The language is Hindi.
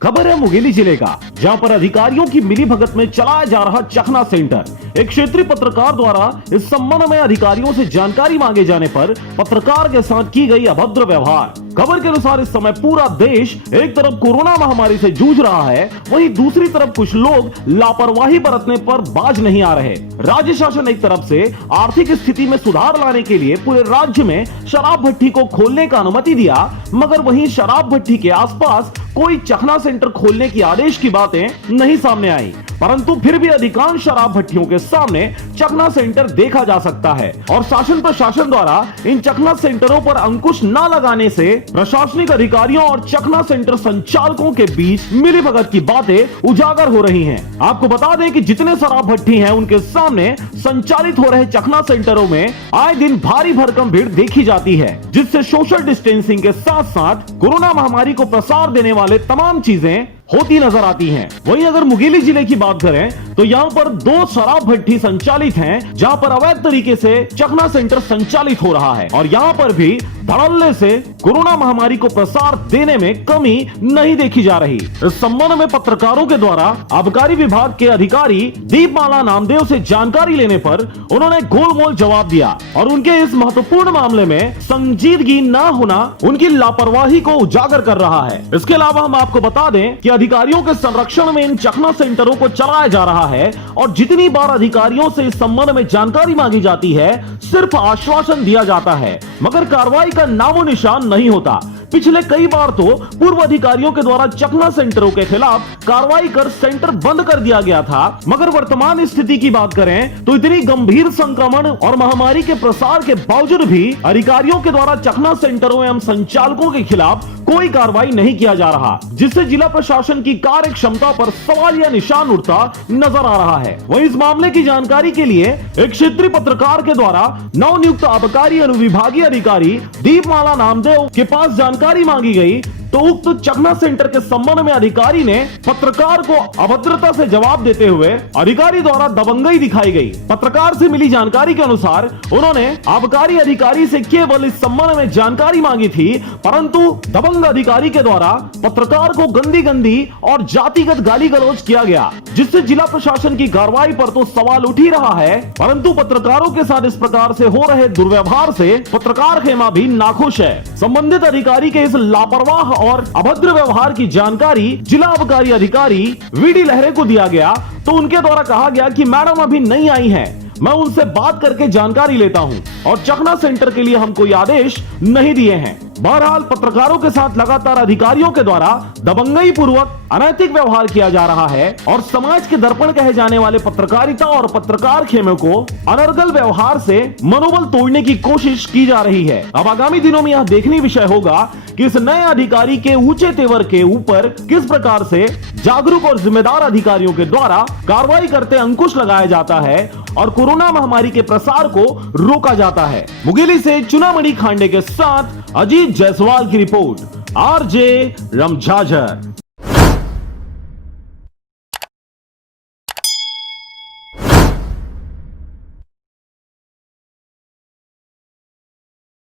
खबर है मुंगेली जिले का, जहां पर अधिकारियों की मिलीभगत में चलाया जा रहा चखना सेंटर। एक क्षेत्रीय पत्रकार द्वारा इस संबंध में अधिकारियों से जानकारी मांगे जाने पर पत्रकार के साथ की गई अभद्र व्यवहार। खबर के अनुसार इस समय पूरा देश एक तरफ कोरोना महामारी से जूझ रहा है, वहीं दूसरी तरफ कुछ लोग लापरवाही बरतने पर बाज नहीं आ रहे। राज्य शासन एक तरफ से आर्थिक स्थिति में सुधार लाने के लिए पूरे राज्य में शराब भट्टी को खोलने का अनुमति दिया, मगर वहीं शराब भट्टी के आसपास कोई चखना सेंटर खोलने की आदेश की बातें नहीं सामने आई, परंतु फिर भी अधिकांश शराब भट्टियों के सामने चखना सेंटर देखा जा सकता है। और शासन प्रशासन द्वारा इन चखना सेंटरों पर अंकुश न लगाने से प्रशासनिक अधिकारियों और चखना सेंटर संचालकों के बीच मिलीभगत की बातें उजागर हो रही हैं। आपको बता दें कि जितने शराब भट्टी हैं उनके सामने संचालित हो रहे चखना सेंटरों में आए दिन भारी भरकम भीड़ देखी जाती है, जिससे सोशल डिस्टेंसिंग के साथ साथ कोरोना महामारी को प्रसार देने वाले तमाम चीजें होती नजर आती हैं। वहीं अगर मुंगेली जिले की बात करें तो यहाँ पर 2 शराब भट्टी संचालित हैं, जहाँ पर अवैध तरीके से चखना सेंटर संचालित हो रहा है और यहाँ पर भी धड़ल्ले से कोरोना महामारी को प्रसार देने में कमी नहीं देखी जा रही। इस संबंध में पत्रकारों के द्वारा आबकारी विभाग के अधिकारी दीपमाला नामदेव से जानकारी लेने पर उन्होंने गोलमोल जवाब दिया और उनके इस महत्वपूर्ण मामले में संजीदगी न होना उनकी लापरवाही को उजागर कर रहा है। इसके अलावा हम आपको बता दें कि अधिकारियों के संरक्षण में इन चखना सेंटरों को चलाया जा रहा है और जितनी बार अधिकारियों से इस संबंध में जानकारी मांगी जाती है सिर्फ आश्वासन दिया जाता है, मगर कार्रवाई का नामो निशान नहीं होता। पिछले कई बार तो पूर्व अधिकारियों के द्वारा चखना सेंटरों के खिलाफ कार्रवाई कर सेंटर बंद कर दिया गया था, मगर वर्तमान स्थिति की बात करें तो इतनी गंभीर संक्रमण और महामारी के प्रसार के बावजूद भी अधिकारियों के द्वारा चखना सेंटरों एवं संचालकों के खिलाफ कोई कार्रवाई नहीं किया जा रहा, जिससे जिला प्रशासन की कार्य क्षमता पर सवाल या निशान उठता नजर आ रहा है। वहीं इस मामले की जानकारी के लिए एक क्षेत्रीय पत्रकार के द्वारा नवनियुक्त आबकारी अनुविभागीय अधिकारी दीपमाला नामदेव के पास जानकारी मांगी गई, तो उक्त चखना सेंटर के संबंध में अधिकारी ने पत्रकार को अभद्रता से जवाब देते हुए अधिकारी द्वारा दबंगई दिखाई गई। पत्रकार से मिली जानकारी के अनुसार उन्होंने आबकारी अधिकारी से केवल इस संबंध में जानकारी मांगी थी, परंतु दबंग अधिकारी के द्वारा पत्रकार को गंदी गंदी और जातिगत गाली गलौज किया गया, जिससे जिला प्रशासन की कार्रवाई पर तो सवाल उठ ही रहा है, परंतु पत्रकारों के साथ इस प्रकार से हो रहे दुर्व्यवहार से पत्रकार खेमा भी नाखुश है। संबंधित अधिकारी के इस लापरवाह और अभद्र व्यवहार की जानकारी जिला आबकारी अधिकारी वीडी लहरे को दिया गया, तो उनके द्वारा कहा गया कि मैडम अभी नहीं आई हैं, मैं उनसे बात करके जानकारी लेता हूं और चखना सेंटर के लिए हम कोई आदेश नहीं दिए हैं। बहरहाल पत्रकारों के साथ लगातार अधिकारियों के द्वारा दबंगई पूर्वक अनैतिक व्यवहार किया जा रहा है और समाज के दर्पण कहे जाने वाले पत्रकारिता और पत्रकार खेमे को अनर्गल व्यवहार से मनोबल तोड़ने की कोशिश की जा रही है। अब आगामी दिनों में यह देखने विषय होगा कि इस नए अधिकारी के ऊंचे तेवर के ऊपर किस प्रकार से जागरूक और जिम्मेदार अधिकारियों के द्वारा कार्रवाई करते अंकुश लगाया जाता है और कोरोना महामारी के प्रसार को रोका जाता है। मुंगेली से चुनामणि खांडे के साथ अजीत जायसवाल की रिपोर्ट, आरजे रमझाझर।